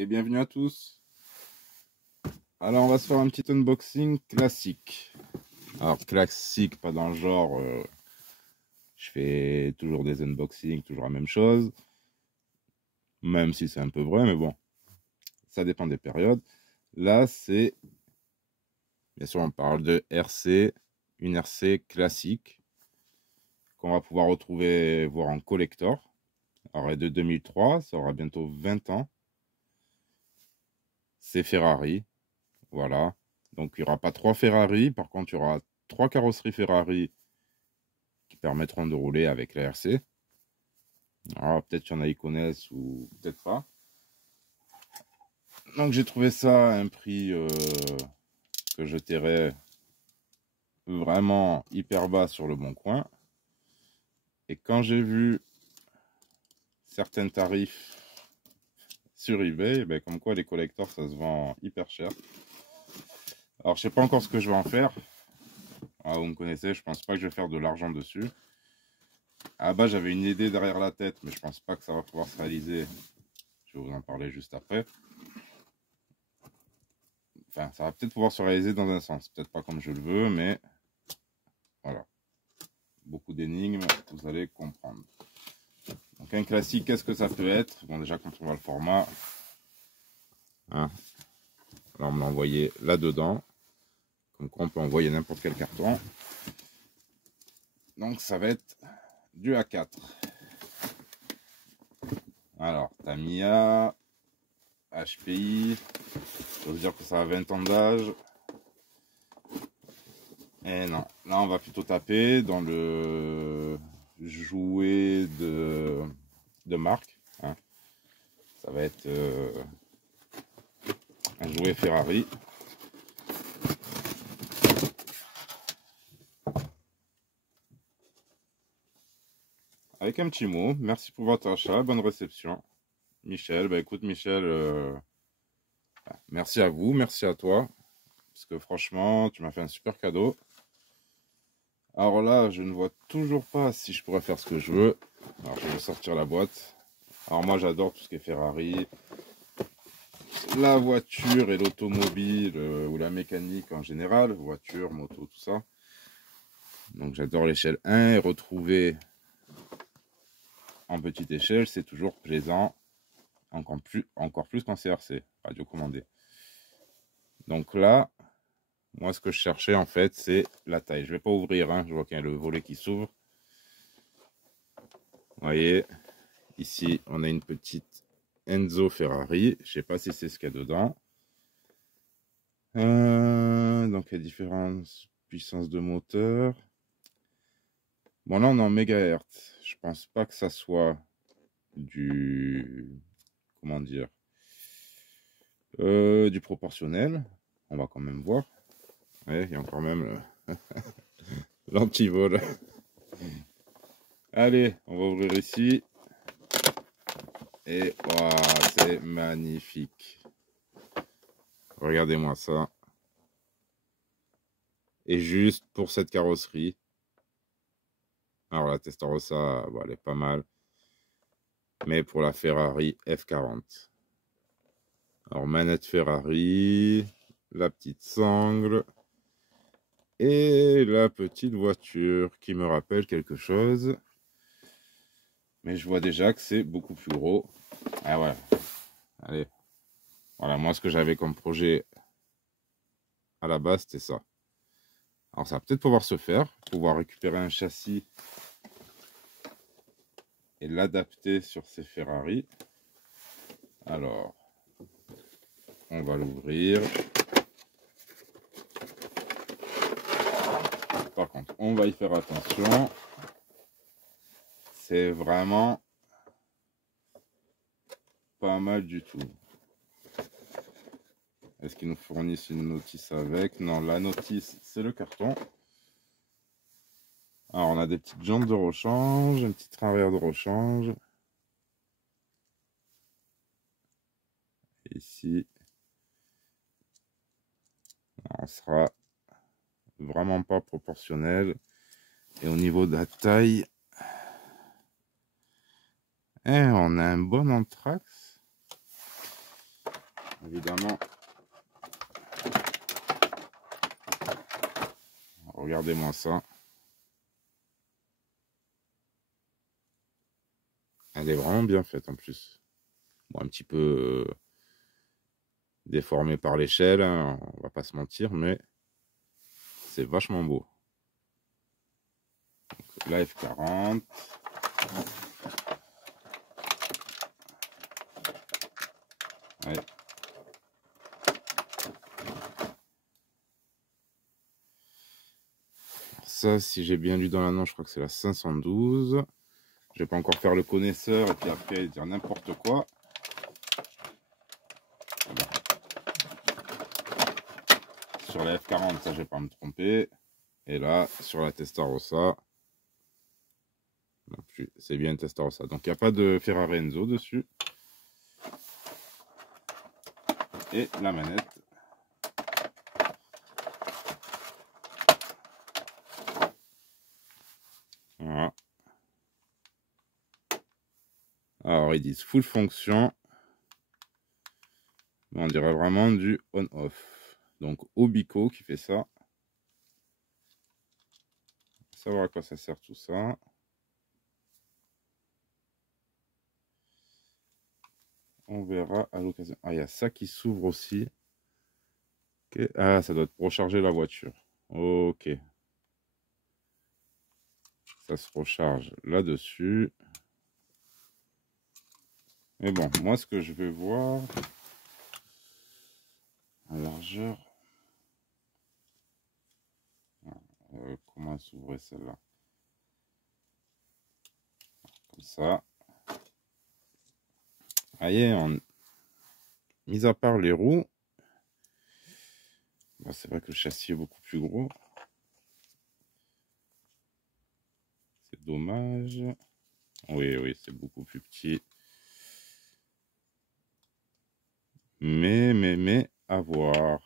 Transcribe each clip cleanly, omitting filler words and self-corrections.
et bienvenue à tous. Alors on va se faire un petit unboxing classique. Alors classique, pas dans le genre, je fais toujours des unboxings, toujours la même chose. Même si c'est un peu vrai, mais bon, ça dépend des périodes. Là c'est, bien sûr on parle de RC, une RC classique, qu'on va pouvoir retrouver, voir en collector. Alors elle est de 2003, ça aura bientôt 20 ans. C'est Ferrari. Voilà. Donc, il n'y aura pas 3 Ferrari. Par contre, il y aura 3 carrosseries Ferrari qui permettront de rouler avec la RC. Alors, peut-être qu'il y en a qui connaissent ou peut-être pas. Donc, j'ai trouvé ça à un prix que je tairais vraiment hyper bas sur le bon coin. Et quand j'ai vu certains tarifs sur eBay, ben, comme quoi les collectors, ça se vend hyper cher. Alors, je sais pas encore ce que je vais en faire. Ah, vous me connaissez, je pense pas que je vais faire de l'argent dessus. À la base, j'avais une idée derrière la tête, mais je pense pas que ça va pouvoir se réaliser. Je vais vous en parler juste après. Enfin, ça va peut-être pouvoir se réaliser dans un sens. Peut-être pas comme je le veux, mais voilà. Beaucoup d'énigmes, vous allez comprendre. Donc un classique, qu'est-ce que ça peut être? Bon, déjà, quand on voit le format, hein, là, on me l'a envoyé là-dedans. Comme quoi, on peut envoyer n'importe quel carton. Donc, ça va être du A4. Alors, Tamiya, HPI, ça veut dire que ça a 20 ans d'âge. Et non, là on va plutôt taper dans le jouet de marque. Hein. Ça va être un jouet Ferrari. Avec un petit mot, merci pour votre achat, bonne réception. Michel, bah écoute Michel, merci à vous, merci à toi. Parce que franchement, tu m'as fait un super cadeau. Alors là, je ne vois toujours pas si je pourrais faire ce que je veux. Alors je vais sortir la boîte. Alors moi j'adore tout ce qui est Ferrari. La voiture et l'automobile ou la mécanique en général, voiture, moto, tout ça. Donc j'adore l'échelle 1 et retrouver en petite échelle, c'est toujours plaisant, encore plus qu'en CRC, radio commandé. Donc là, moi ce que je cherchais en fait, c'est la taille. Je vais pas ouvrir, hein. Je vois qu'il y a le volet qui s'ouvre. Vous voyez, ici on a une petite Enzo Ferrari, je sais pas si c'est ce qu'il y a dedans. Donc il y a différentes puissances de moteur. Bon là on est en mégahertz. Je pense pas que ça soit du, comment dire, du proportionnel. On va quand même voir. Ouais, il y a encore même l'antivol. Allez, on va ouvrir ici. Et wow, c'est magnifique. Regardez-moi ça. Et juste pour cette carrosserie. Alors la Testarossa, bon, elle est pas mal. Mais pour la Ferrari F40. Alors manette Ferrari, la petite sangle et la petite voiture qui me rappelle quelque chose. Mais je vois déjà que c'est beaucoup plus gros. Ah ouais. Allez. Voilà, moi ce que j'avais comme projet à la base, c'était ça. Alors ça va peut-être pouvoir se faire, pouvoir récupérer un châssis et l'adapter sur ces Ferrari. Alors, on va l'ouvrir. Par contre, on va y faire attention. C'est vraiment pas mal du tout. Est-ce qu'ils nous fournissent une notice avec? Non, la notice, c'est le carton. Alors, on a des petites jantes de rechange, un petit train arrière de rechange. Ici, on sera vraiment pas proportionnel. Et au niveau de la taille, on a un bon anthrax. évidemment. Regardez-moi ça. Elle est vraiment bien faite en plus. Bon, un petit peu déformée par l'échelle, hein, on va pas se mentir, mais c'est vachement beau. Donc, la F40. Ouais. Ça, si j'ai bien lu dans l'annonce, je crois que c'est la 512. Je vais pas encore faire le connaisseur et puis après dire n'importe quoi. Voilà. Sur la F40, ça, je vais pas me tromper. Et là, sur la Testarossa, non plus, c'est bien Testarossa. Donc, il n'y a pas de Ferrari Enzo dessus. Et la manette. Voilà. Alors, ils disent full fonction. On dirait vraiment du on-off. Donc, Obico qui fait ça. Savoir à quoi ça sert tout ça. On verra à l'occasion. Ah, il y a ça qui s'ouvre aussi. Okay. Ah, ça doit être pour recharger la voiture. Ok. Ça se recharge là-dessus. Mais bon, moi, ce que je vais voir... La largeur... comment s'ouvrait celle-là? Comme ça. Voyez, mis à part les roues, bah, c'est vrai que le châssis est beaucoup plus gros. C'est dommage. Oui, oui, c'est beaucoup plus petit. Mais, à voir.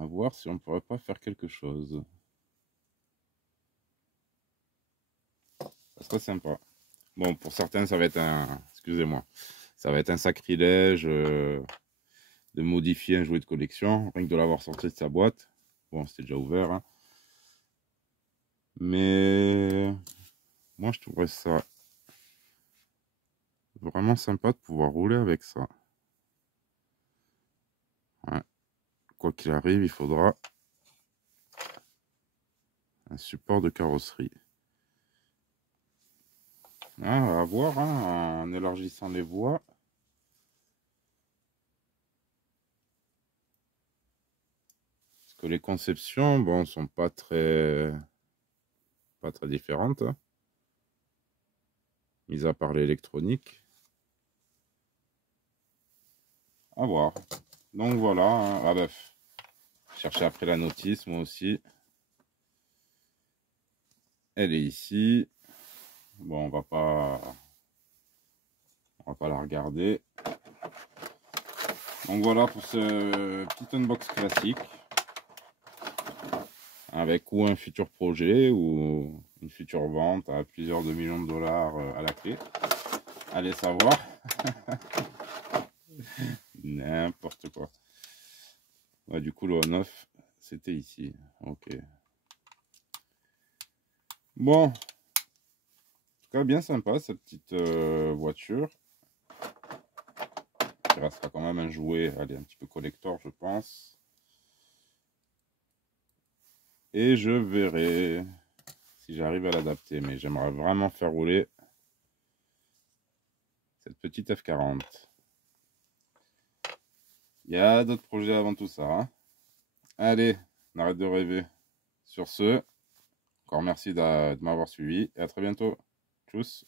À voir si on pourrait pas faire quelque chose. Ça serait sympa. Bon, pour certains, ça va être un... Excusez-moi. Ça va être un sacrilège de modifier un jouet de collection, rien que de l'avoir sorti de sa boîte. Bon, c'était déjà ouvert. Hein. Mais moi, je trouverais ça vraiment sympa de pouvoir rouler avec ça. Ouais. Quoi qu'il arrive, il faudra un support de carrosserie. Ah, à voir, hein, en élargissant les voies. Parce que les conceptions, bon, sont pas très différentes. Hein, mis à part l'électronique. À voir. Donc voilà. Hein. Ah bref. Chercher après la notice, moi aussi. Elle est ici. Bon, on va pas la regarder. Donc voilà pour ce petit unbox classique. Avec ou un futur projet ou une future vente à plusieurs de millions de dollars à la clé. Allez savoir. N'importe quoi. Ouais, du coup, le on-off, c'était ici. Ok. Bon. En tout cas, bien sympa cette petite voiture. Qui restera quand même un jouet, allez, un petit peu collector, je pense. Et je verrai si j'arrive à l'adapter. Mais j'aimerais vraiment faire rouler cette petite F40. Il y a d'autres projets avant tout ça. Hein. Allez, on arrête de rêver. Sur ce, encore merci de m'avoir suivi et à très bientôt. Tchuss.